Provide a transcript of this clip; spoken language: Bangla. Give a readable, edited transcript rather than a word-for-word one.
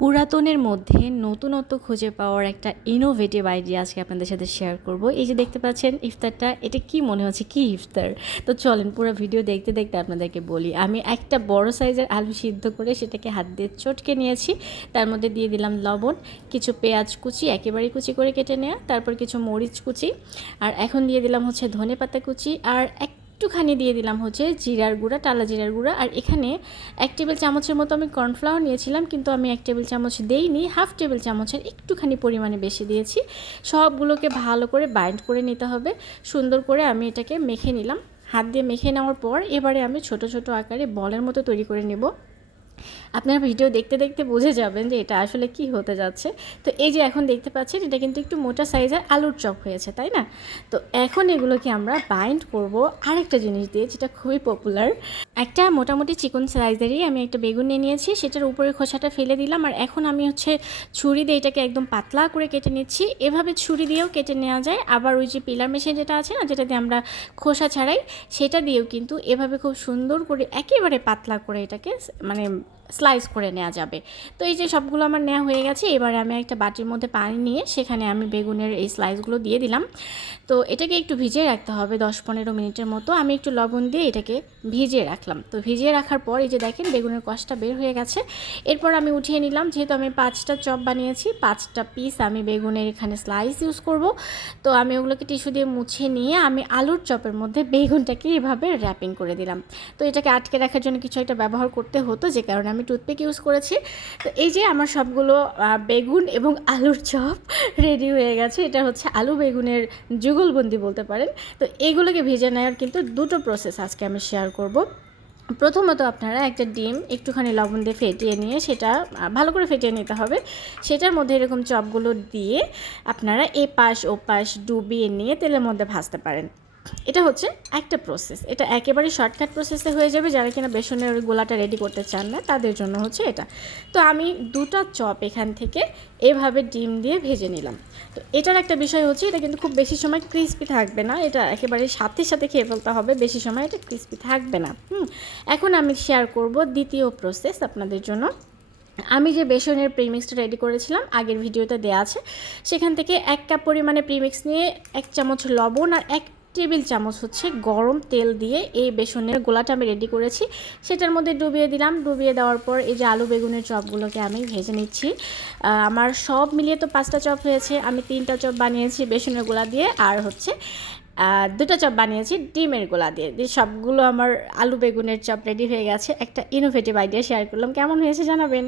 পুরাতনের মধ্যে নতুনত্ব খুঁজে পাওয়ার একটা ইনোভেটিভ আইডিয়া আজকে আপনাদের সাথে শেয়ার করব। এই যে দেখতে পাচ্ছেন ইফতারটা, এটা কি মনে হচ্ছে কি ইফতার? তো চলেন পুরো ভিডিও দেখতে দেখতে আপনাদেরকে বলি। আমি একটা বড় সাইজের আলু সিদ্ধ করে সেটাকে হাত দিয়ে চটকে নিয়েছি। তার মধ্যে দিয়ে দিলাম লবণ, কিছু পেঁয়াজ কুচি একেবারে কুচি করে কেটে নেওয়া, তারপর কিছু মরিচ কুচি, আর এখন দিয়ে দিলাম হচ্ছে ধনেপাতা কুচি, আর একটুখানি দিয়ে দিলাম হচ্ছে জিরার গুঁড়া, টালা জিরার গুঁড়া। আর এখানে 1 টেবিল চামচের মতো আমি কর্নফ্লাওয়ার নিয়েছিলাম, কিন্তু আমি 1 টেবিল চামচ দেইনি, হাফ টেবিল চামচের একটুখানি পরিমাণে বেশি দিয়েছি। সবগুলোকে ভালো করে বাইন্ড করে নিতে হবে। সুন্দর করে আমি এটাকে মেখে নিলাম। হাত দিয়ে মেখে নেওয়ার পর এবারে আমি ছোট ছোট আকারে বলের মতো তৈরি করে নেব। আপনারা ভিডিও দেখতে দেখতে বুঝে যাবেন যে এটা আসলে কি হতে যাচ্ছে। তো এই যে এখন দেখতে পাচ্ছেন এটা কিন্তু একটু মোটা সাইজের আলুর চপ হয়েছে, তাই না? তো এখন এগুলোকে আমরা বাইন্ড করব আরেকটা জিনিস দিয়ে, যেটা খুবই পপুলার। একটা মোটামুটি চিকন সাইজেরই আমি একটা বেগুন নিয়ে নিয়েছি, সেটার উপরে খোসাটা ফেলে দিলাম। আর এখন আমি হচ্ছে ছুরি দিয়ে এটাকে একদম পাতলা করে কেটে নিচ্ছি। এভাবে ছুরি দিয়েও কেটে নেওয়া যায়, আবার ওই যে পিলার মেশিন যেটা আছে না, যেটা দিয়ে আমরা খোসা ছাড়াই, সেটা দিয়েও কিন্তু এভাবে খুব সুন্দর করে একেবারে পাতলা করে এটাকে মানে স্লাইস করে নেওয়া যাবে। তো এই যে সবগুলো আমার নেওয়া হয়ে গেছে। এবারে আমি একটা বাটির মধ্যে পানি নিয়ে সেখানে আমি বেগুনের এই স্লাইসগুলো দিয়ে দিলাম। তো এটাকে একটু ভিজিয়ে রাখতে হবে 10-15 মিনিটের মতো। আমি একটু লবণ দিয়ে এটাকে ভিজিয়ে রাখলাম। তো ভিজিয়ে রাখার পর এই যে দেখেন বেগুনের কষটা বের হয়ে গেছে। এরপর আমি উঠিয়ে নিলাম। যেহেতু আমি 5টা চপ বানিয়েছি, 5টা পিস আমি বেগুনের এখানে স্লাইস ইউজ করব। তো আমি ওগুলোকে টিস্যু দিয়ে মুছে নিয়ে আমি আলুর চপের মধ্যে বেগুনটাকে এভাবে র্যাপিং করে দিলাম। তো এটাকে আটকে রাখার জন্য কিছু একটা ব্যবহার করতে হতো, যে কারণে আমি টুথপিক ইউজ করেছি। তো এই যে আমার সবগুলো বেগুন এবং আলুর চপ রেডি হয়ে গেছে। এটা হচ্ছে আলু বেগুনের যুগলবন্দি বলতে পারেন। তো এইগুলোকে ভেজে নেওয়ার কিন্তু দুটো প্রসেস আজকে আমি শেয়ার করব। প্রথমত আপনারা একটা ডিম একটুখানি লবণ দিয়ে ফেটিয়ে নিয়ে, সেটা ভালো করে ফেটিয়ে নিতে হবে। সেটার মধ্যে এরকম চপগুলো দিয়ে আপনারা এপাশ ওপাশ ডুবিয়ে নিয়ে তেলের মধ্যে ভাজতে পারেন। এটা হচ্ছে একটা প্রসেস। এটা একেবারে শর্টকাট প্রসেসে হয়ে যাবে। যারা কিনা বেসনের ওই গোলাটা রেডি করতে চান না, তাদের জন্য হচ্ছে এটা। তো আমি 2টা চপ এখান থেকে এভাবে ডিম দিয়ে ভেজে নিলাম। তো এটার একটা বিষয় হচ্ছে, এটা কিন্তু খুব বেশি সময় ক্রিস্পি থাকবে না। এটা একেবারে সাথে সাথে খেয়ে ফেলতে হবে, বেশি সময় এটা ক্রিস্পি থাকবে না। এখন আমি শেয়ার করব দ্বিতীয় প্রসেস আপনাদের জন্য। আমি যে বেসনের প্রিমিক্সটা রেডি করেছিলাম, আগের ভিডিওতে দেওয়া আছে, সেখান থেকে 1 কাপ পরিমাণে প্রিমিক্স নিয়ে 1 চামচ লবণ আর 1 টেবিল চামচ হচ্ছে গরম তেল দিয়ে এই বেসনের গোলাটা আমি রেডি করেছি, সেটার মধ্যে ডুবিয়ে দিলাম। ডুবিয়ে দেওয়ার পর এই যে আলু বেগুনের চপগুলোকে আমি ভেজে নিচ্ছি। আমার সব মিলিয়ে তো 5টা চপ হয়েছে। আমি 3টা চপ বানিয়েছি বেসনের গোলা দিয়ে, আর হচ্ছে 2টা চপ বানিয়েছি ডিমের গোলা দিয়ে। সবগুলো আমার আলু বেগুনের চপ রেডি হয়ে গেছে। একটা ইনোভেটিভ আইডিয়া শেয়ার করলাম, কেমন হয়েছে জানাবেন।